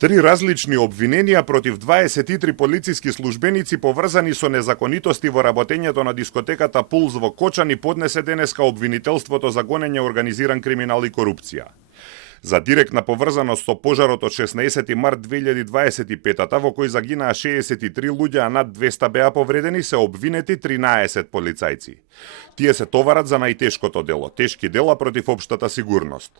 3 различни обвиненија против 23 полициски службеници поврзани со незаконитости во работењето на дискотеката Пулс во Кочани поднесе денеска обвинителството за гонење организиран криминал и корупција. За директна поврзаност со пожарот од 16 март 2025 во кој загинаа 63 луѓе, а над 200 беа повредени, се обвинети 13 полицајци. Тие се товарат за најтешкото дело, тешки дела против општата сигурност.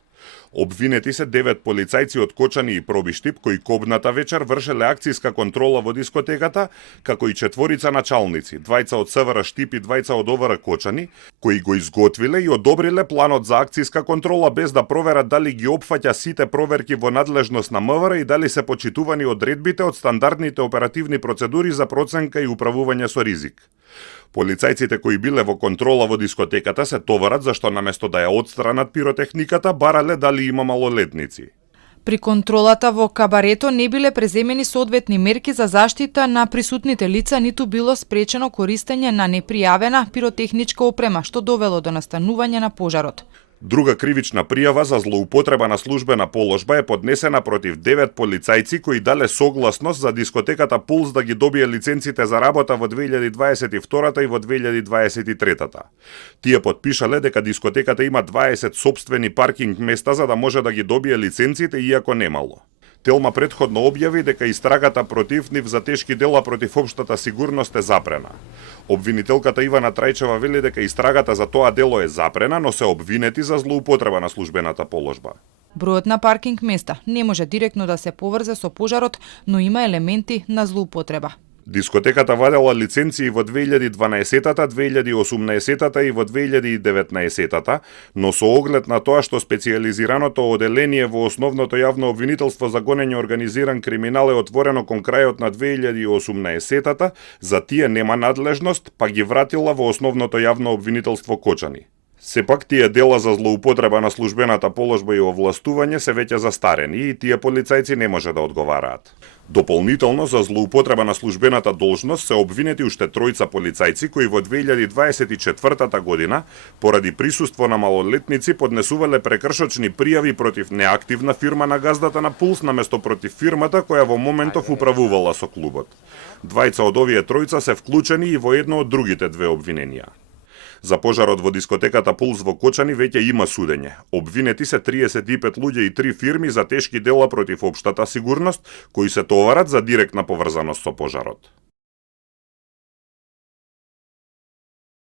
Обвинети се 9 полицајци од Кочани и Пробиштип кои кобната вечер вршеле акцијска контрола во дискотеката, како и 4 началници, 2 од СВР Штип и 2 од ОВР Кочани, кои го изготвиле и одобриле планот за акцијска контрола без да проверат дали ги опфаќа сите проверки во надлежност на МВР и дали се почитувани одредбите од стандардните оперативни процедури за проценка и управување со ризик. Полицајците кои биле во контрола во дискотеката се товарат зашто наместо да ја отстранат пиротехниката, барале дали има малолетници. При контролата во кабарето не биле преземени соодветни мерки за заштита на присутните лица, ниту било спречено користење на непријавена пиротехничка опрема, што довело до настанување на пожарот. Друга кривична пријава за злоупотреба на службена положба е поднесена против 9 полицајци кои дале согласност за дискотеката Пулс да ги добие лиценците за работа во 2022 и во 2023. Тие потпишале дека дискотеката има 20 сопствени паркинг места за да може да ги добие лиценците, иако немало. Телма претходно објави дека истрагата против нив за тешки дела против општата сигурност е запрена. Обвинителката Ивана Трајчева вели дека истрагата за тоа дело е запрена, но се обвинети за злоупотреба на службената положба. Бројот на паркинг места не може директно да се поврзе со пожарот, но има елементи на злоупотреба. Дискотеката вадела лиценции во 2012-та, 2018-та и во 2019-та, но со оглед на тоа што специјализираното оделение во основното јавно обвинителство за гонење организиран криминал е отворено кон крајот на 2018-та, за тие нема надлежност, па ги вратила во основното јавно обвинителство Кочани. Сепак тие дела за злоупотреба на службената положба и овластување се веќе застарени и тие полицајци не може да одговараат. Дополнително за злоупотреба на службената должност се обвинети уште 3 полицајци кои во 2024 година поради присуство на малолетници поднесувале прекршочни пријави против неактивна фирма на газдата на Пулс наместо против фирмата која во моментов управувала со клубот. 2 од овие 3 се вклучени и во едно од другите 2 обвиненија. За пожарот во дискотеката Пулс во Кочани веќе има судење. Обвинети се 35 луѓе и 3 фирми за тешки дела против општата сигурност, кои се товарат за директна поврзаност со пожарот.